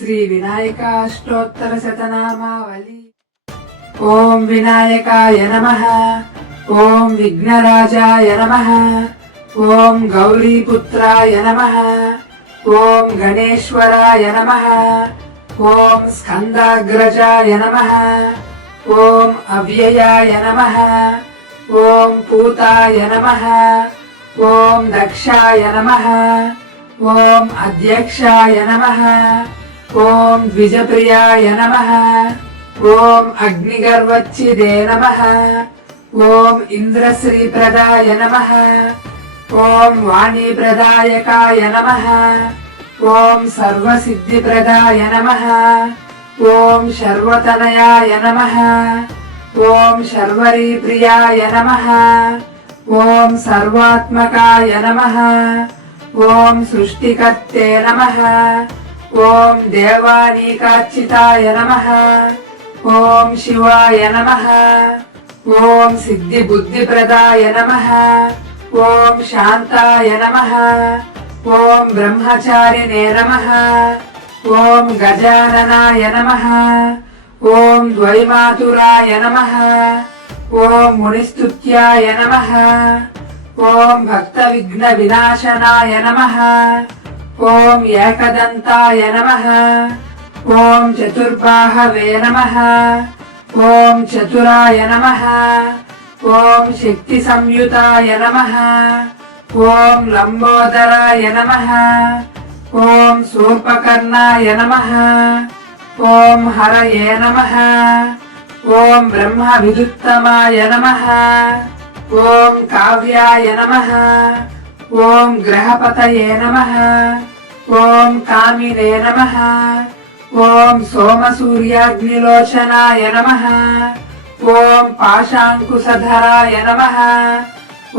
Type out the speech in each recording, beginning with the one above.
శ్రీ వినాయక అష్టోత్తర శతనామావళి. ఓం వినాయకాయ నమః. ఓం విఘ్నరాజాయ నమః. ఓం గౌరీపుత్రాయ నమః. ఓం గణేశ్వరాయ నమః. ఓం స్కందాగ్రజాయ నమః. ఓం అవ్యయాయ నమః. ఓం పూతాయ నమః. ఓం దక్షాయ నమః. ఓం అధ్యక్షాయ నమః. ఓం ద్విజప్రియాయ నమః. ఓం అగ్నిగర్వచ్చిదే నమః. ఓం ఇంద్రశ్రీప్రదాయ నమః. ఓం వాణీప్రదాయకాయ నమః. ఓం సర్వసిద్ధిప్రదాయ నమః. ఓం శర్వతనయాయ నమః. ఓం శర్వరీప్రియాయ నమః. ఓం సర్వాత్మకాయ నమః. ఓం సృష్టికర్తే నమః. ఓం దేవానీకార్చితాయ నమః. ఓం శివాయ నమః. ఓం సిద్ధిబుద్ధిప్రదాయ నమః. ఓం శాంతాయ నమః. ఓం బ్రహ్మచారిణే నమః. ఓం గజాననాయ నమః. ఓం ద్వైమాతురాయ నమః. ఓం మునిస్తుత్యాయ నమః. ఓం భక్త విఘ్న వినాశనాయ నమః. ఓం ఏకదంతాయ నమః. ఓం చతుర్బాహవే నమః. ఓం చతురాయ నమః. ఓం శక్తి సంయుతాయ నమః. ఓం లంబోదరాయ నమః. ఓం శూర్పకర్ణాయ నమః. ఓం హరయే నమః. ఓం బ్రహ్మ విదుత్తమాయ నమః. ఓం కావ్యాయ నమః. ఓం గ్రహపతయే నమః. ఓం కామినే నమః. ఓం సోమసూర్యాగ్నిలోచనాయ నమః. ఓం పాశాంకుశధరాయ నమః.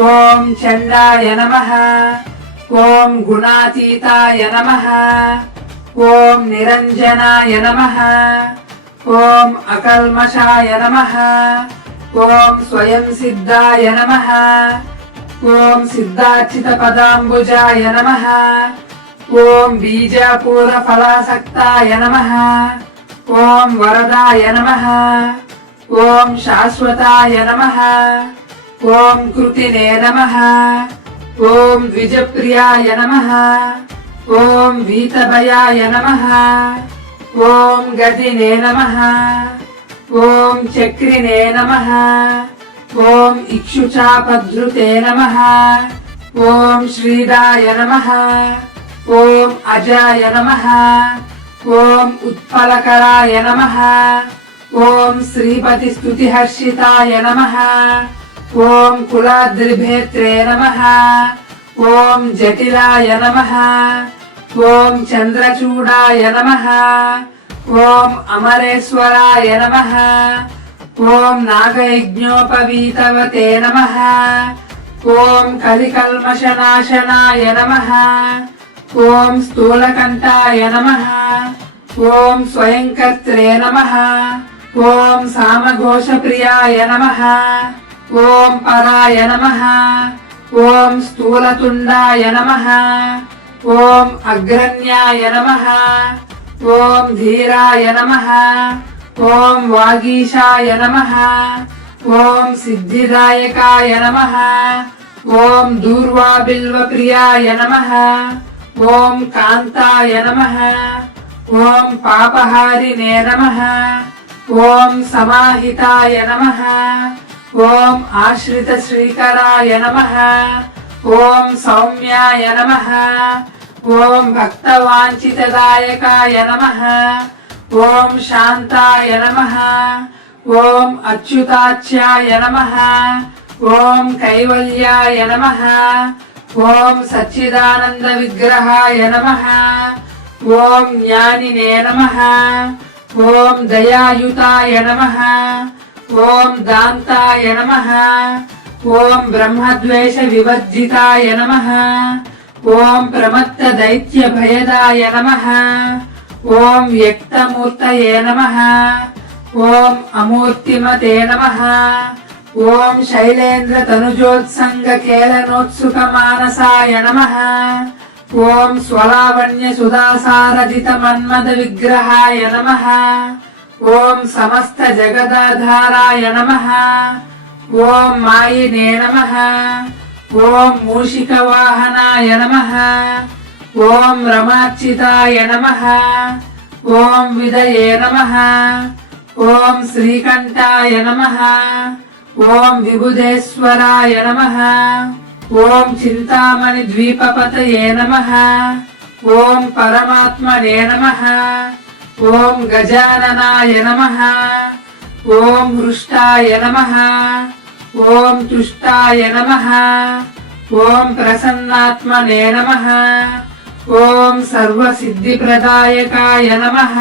ఓం చండాయ నమః. ఓం గుణాతీతాయ నమః. ఓం నిరంజనాయ నమః. ఓం అకల్మషాయ నమః. ఓం స్వయం సిద్ధాయ నమః. ఓం సిద్ధార్చిత పదాంబుజాయ నమః. ఓం బీజాపూర ఫలాసక్తాయ నమః. ఓం వరదాయ నమః. ఓం శాశ్వతాయ నమః. ఓం కృతినే నమః. ఓం ద్విజప్రియాయ నమః. ఓం వీతభయాయ నమః. ఓం గదినే నమః. ఓం చక్రినే నమః. ఓం ఇక్షుచాపధృతే నమః. ఓం శ్రీదాయ నమః. ఓం అజాయ నమః. ఓం ఉత్పలకరాయ నమః. ఓం శ్రీపతి స్తుతిహర్షితాయ నమః. ఓం కులాద్రిభేత్రే నమః. ఓం జటిలాయ నమః. ఓం చంద్రచూడాయ నమః. ఓం అమరేశ్వరాయ నమః. ఓం నాగయజ్ఞోపవీతవతే నమః. ఓం కలికల్మషనాశనాయ నమః. ఓం స్థూలకంఠాయ నమః. ఓం స్వయంకర్త్రే నమః. ఓం సామఘోషప్రియాయ నమః. ఓం పరాయ నమః. ఓం స్థూలతుండాయ నమః. ఓం అగ్రన్యాయ నమః. ఓం ధీరాయ నమః. ఓం వాగీశాయ నమః. ఓం సిద్ధిదాయకాయ నమః. ఓం దూర్వాబిల్వప్రియాయ నమః. ఓం కాంతాయ నమః. ఓం పాపహారిణే నమః. ఓం సమాహితాయ నమః. ఓం ఆశ్రిత శ్రీకరాయ నమః. ఓం సౌమ్యాయ నమః. ఓం భక్తవాంఛితదాయకాయ నమః. ఓం శాంతాయ నమః. ఓం అచ్యుతాచ్యాయ నమః. ఓం కైవల్యాయ నమః. ఓం సచ్చిదానంద విగ్రహాయ నమః. ఓం జ్ఞానినే నమః. ఓం దయాయుతాయ నమః. ఓం దాంతాయ నమః. ఓం బ్రహ్మద్వేష వివర్జితాయ నమః. ఓం ప్రమత్త దైత్య భయదాయ నమః. ఓం వ్యక్తమూర్తయే నమః. ఓం అమూర్తిమతే నమః. ఓం శైలేంద్ర తనుజోత్సంగ కేళనోత్సుక మానసాయ నమః. ఓం స్వలావణ్య సుధాసారజిత మన్మద విగ్రహాయ నమః. ఓం సమస్త జగదాధారాయ నమః. ఓం మాయినే నమః. ఓం మూషిక వాహనాయ నమః. ఓం రమార్చితాయ నమః. ఓం విదయే నమః. ఓం శ్రీకంఠాయ నమః. ఓం విబుధేశ్వరాయ నమః. ఓం చింతామణి ద్వీపపతయే నమః. ఓం పరమాత్మనే నమః. ఓం గజాననాయ నమః. ఓం హృష్టాయ నమః. ఓం తుష్టాయ నమః. ఓం ప్రసన్నాత్మనే నమః. ఓం సర్వసిద్ధిప్రదాయకాయ నమః.